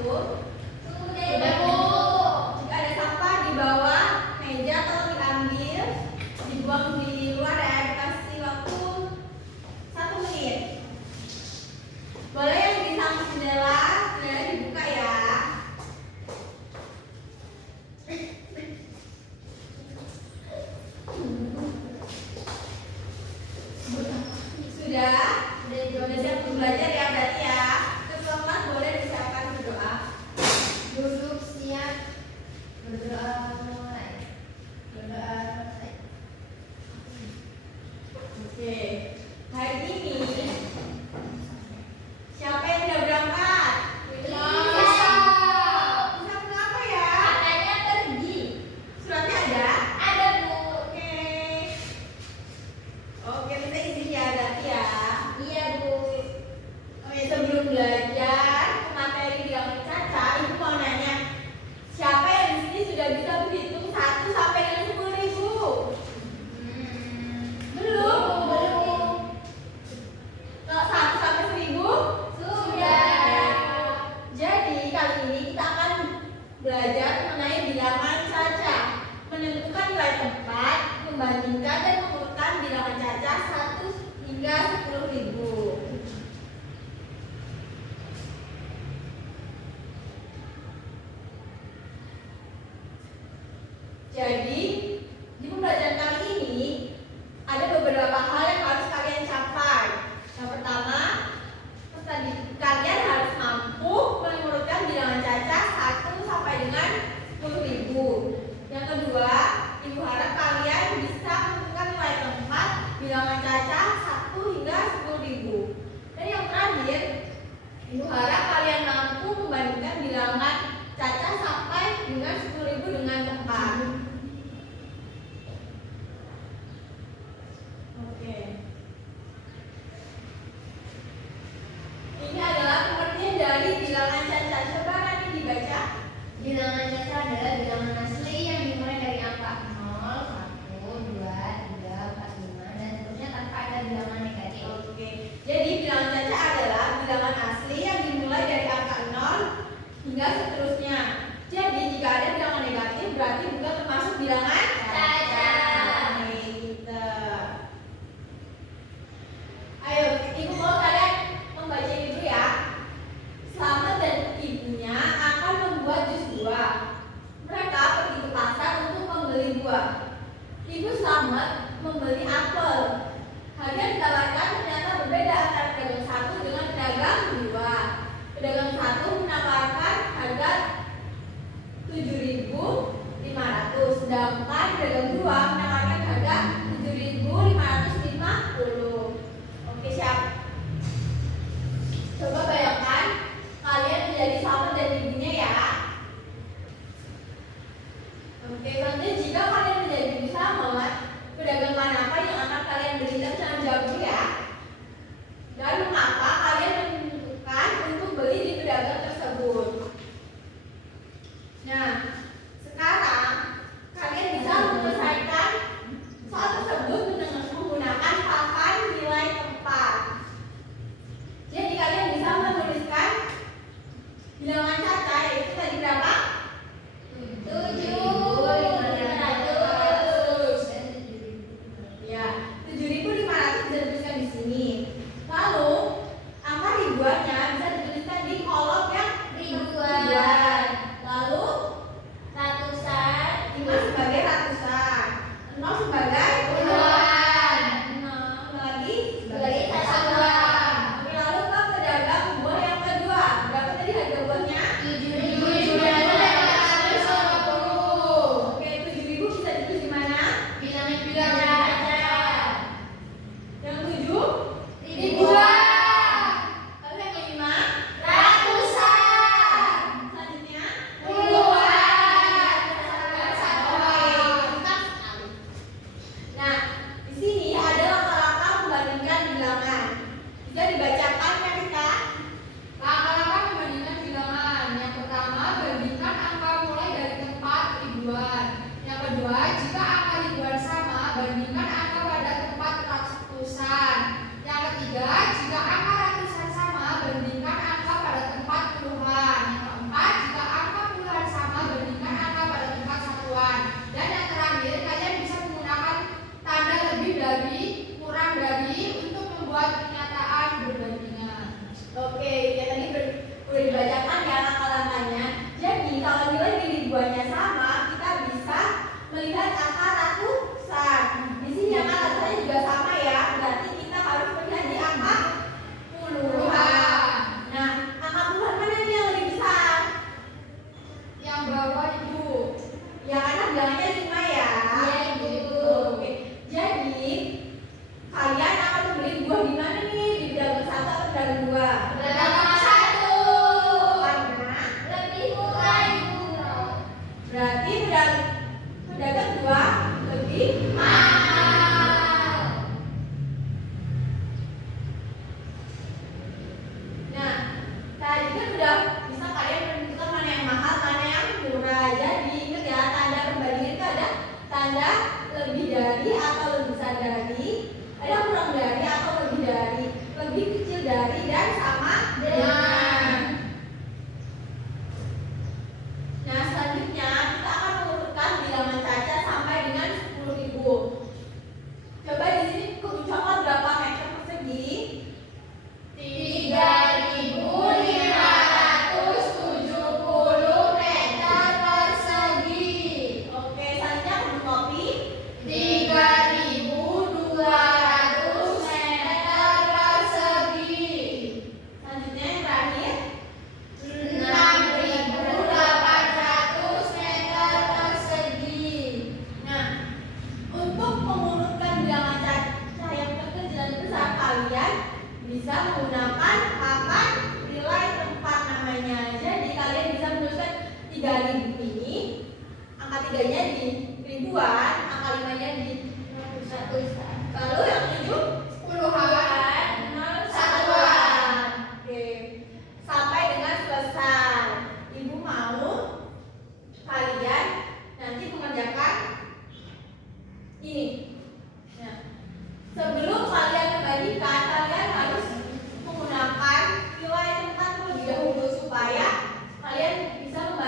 Bu? Sudah, Bu. Jika ada sampah di bawah meja tolong diambil, dibuang di luar ya. Dikasih waktu 1 menit. Boleh yang di samping jendela dibuka ya. Sudah? Sudah siap untuk belajar ya berarti ya. Ketua kelas boleh disiapkan berdoa. Duduk siap. Berdoa mulai. Berdoa selesai. Oke. Hari ini siapa yang tidak berangkat? Bisa. Bisa kenapa ya? Katanya pergi. Suratnya ada? Ada, Bu. Oke. Oke, kita izin ya berarti ya. Iya, Bu. Oke, sebelum belajar materi bilangan Caca, Ibu mau nanya, siapa yang di sini sudah bisa berhitung 1 sampai dengan 10.000? Belum? Belum. Kalau 1 sampai 1000? Sudah. Jadi kali ini kita akan belajar mengenai bilangan Caca, menentukan nilai tempat, membandingkan dan mengurutkan bilangan Caca 1 hingga 10.000. Jadi di pembelajaran kali ini ada beberapa hal yang harus kalian capai. Yang pertama, kalian harus mampu mengurutkan bilangan Caca 1 sampai dengan 10.000. Yang kedua, Ibu harap kalian bisa menentukan nilai tempat bilangan Caca 1 hingga 10.000. Dan yang terakhir, Ibu harap kalian mampu membandingkan bilangan Caca sampai dengan 10.000 dengan tempat. Oke. Ini adalah pengertian dari bilangan Caca. Coba nanti dibaca. Bilangan Caca adalah bilangan asli yang dimulai dari angka 0, 1, 2, 3, 4, 5 dan seterusnya tanpa ada bilangan negatif. Oke. Jadi bilangan Caca adalah bilangan asli yang dimulai dari angka 0 hingga seterusnya. Jadi jika ada bilangan negatif berarti bukan termasuk bilangan Caca. Oke, gitu. Ayo, Ibu mau kalian membaca dulu ya. Selamat dan ibunya akan membuat jus buah. Mereka pergi ke pasar untuk membeli buah. Ibu Selamat membeli apel. Harga yang ditawarkan ternyata berbeda antara pedagang satu dengan pedagang dua. Pedagang satu menawarkan harga 7.500, sedangkan pedagang dua menawarkan harga 7.550. Oke, siap. Coba bayangkan kalian menjadi Selamat dan ibunya ya. Oke, selanjutnya jika kalian menjadi Ibu Selamat, pedagang manakah yang akan kalian beli? Dan jangan jawab dulu ya. Dan mengapa kalian menentukan untuk beli di pedagang tersebut? Nah, sekarang kalian bisa menyelesaikan soal tersebut dengan menggunakan papan nilai tempat. Jadi kalian bisa menuliskan bilangan Caca yaitu tadi berapa? 7.500. Ya, 7.500 bisa dituliskan di sini. Lalu angka ribuannya bisa dituliskan di kolom yang Ribuan. Lalu Ratusan. 5 sebagai ratusan, 0 sebagai Puluhan. 6 lagi Sebagai satuan. Oke, lalu ke pedagang buah yang kedua. Berapa tadi harga buahnya?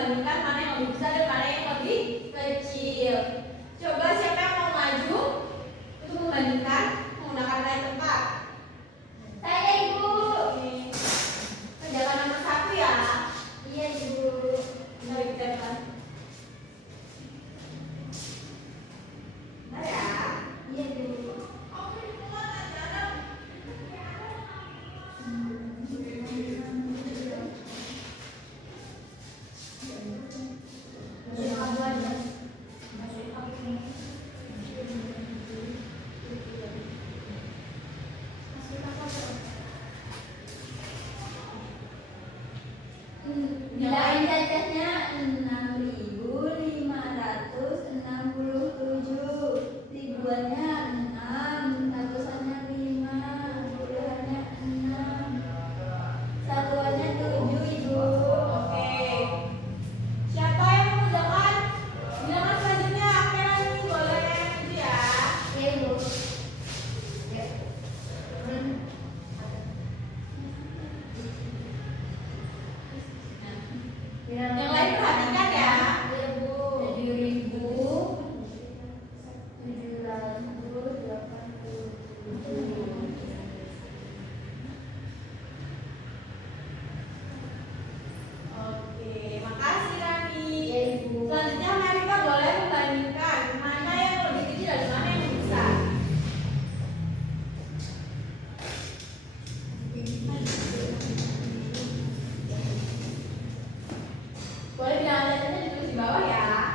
membandingkan mana yang lebih besar dan mana yang lebih kecil. Coba siapa yang mau maju untuk membandingkan menggunakan nilai tempat? Saya, Ibu. Oke. Kerjakan nomor 1 ya. Iya, Ibu. Mari kita depan. Nah ya. Iya, Ibu. Nilai cacatnya 6.567. Ribuannya 6, ratusannya 5, puluhannya 6, satuannya 7, Ibu. Oke. Siapa yang mengerjakan bilangan selanjutnya? Oke, nanti boleh maju ya. Iya, Ibu. Ya. Yang lain perhatikan ya. Iya, Bu. 7.787. Oke, makasih Rani. Iya, Ibu. Selanjutnya mereka boleh membandingkan mana yang lebih kecil dan mana yang lebih besar. Boleh bilangan cacatnya ditulis di bawah ya.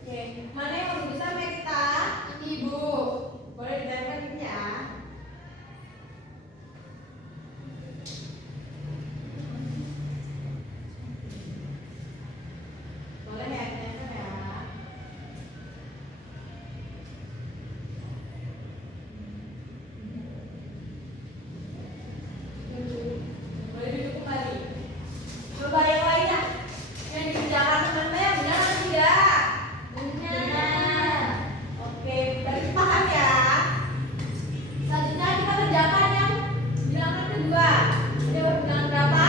Oke, mana yang lebih besar Mekta? Ibu. Boleh ditempelin ya. Boleh ya, ditempel ya. Boleh duduk kembali. Coba yang lainnya. Yang dikerjakan teman-teman yang benar atau tidak? Benar. Oke, berarti paham ya. Selanjutnya kita kerjakan yang bilangan kedua. Ada bilangan berapa?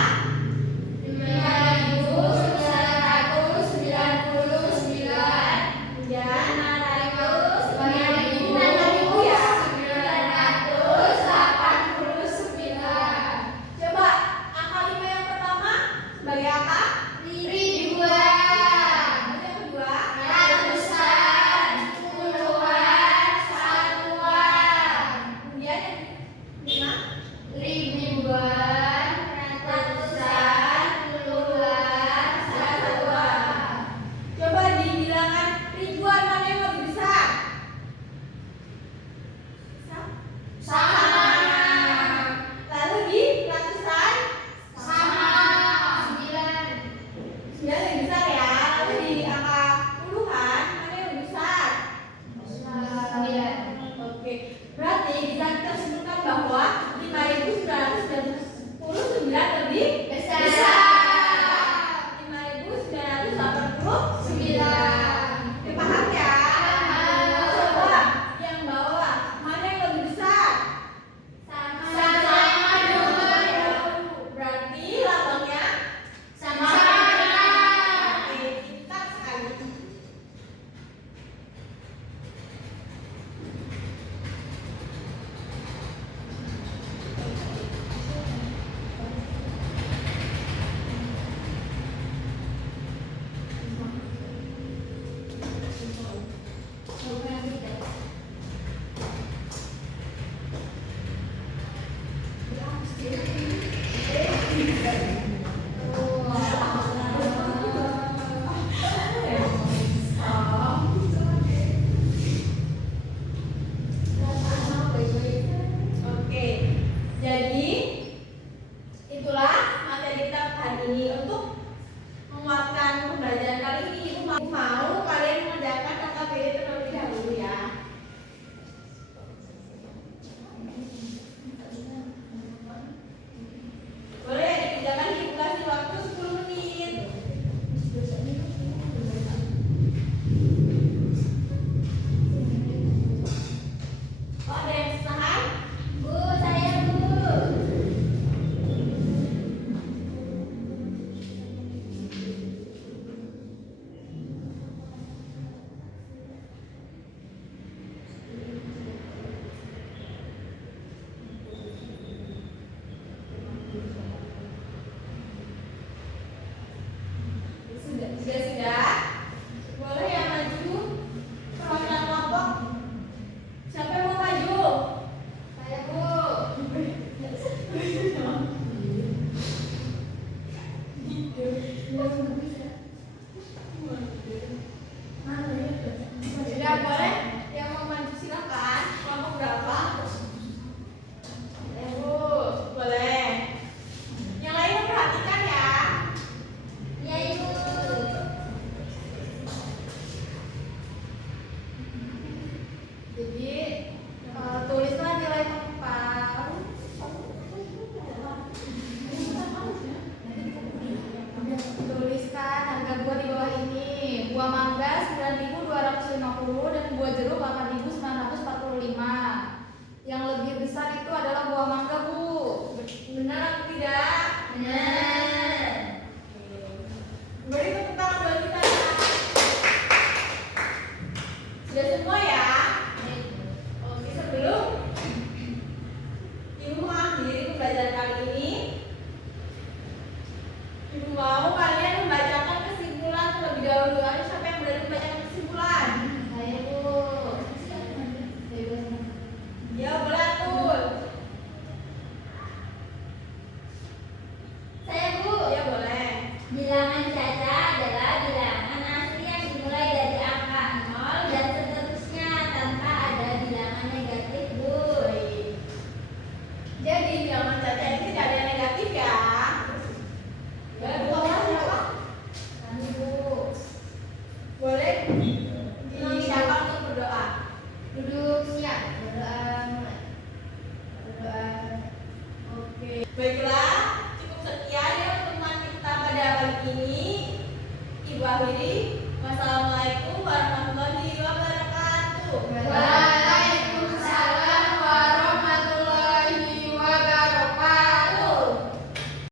5.999. Kemudian 5.000 ya. 989. Coba angka 5 yang pertama sebagai apa? Ribuan. Lalu yang kedua? Ratusan. Puluhan. Satuan. Kemudian yang 5? Ribuan. Ratusan. Puluhan. Satuan. Coba di bilangan ribuan mana yang lebih besar? Sama. Lalu di ratusan? Sama. 9. Sudah? Boleh yang maju? Perwakilan kelompok. Siapa yang mau maju? Saya, Bu. Sudah boleh? Yang mau maju silakan. Kelompok berapa? Bu, boleh. Yang lain perhatikan ya. Iya, Ibu. Jadi tulislah nilai total. Tuliskan harga buah di bawah ini. Buah mangga 9.250 dan buah jeruk 8.945. Yang lebih besar itu adalah buah mangga, Bu. Benar atau tidak? Benar. Beri tepuk tangan buat kita. Sudah semua ya? Oke, sebelum Ibu mengakhiri pembelajaran kali ini, Ibu mau kalian membacakan kesimpulan terlebih dahulu. Ada siapa yang berani membacakan kesimpulan? Saya, Bu. Ya, boleh atur. Saya, Bu. Ya, boleh. Bilangan caca adalah bilangan asli yang dimulai dari angka 0 dan seterusnya tanpa ada bilangan negatif, Bu. Jadi bilangan caca ini tidak ada yang negatif ya. Ya, buahnya siapa? Kami, Bu. Boleh siapa untuk berdoa? Duduk siap. Berdoa mulai. Berdoa. Oke. Baiklah, cukup sekian ya teman kita pada pagi ini. Ibu akhiri. Wassalamualaikum warahmatullahi wabarakatuh.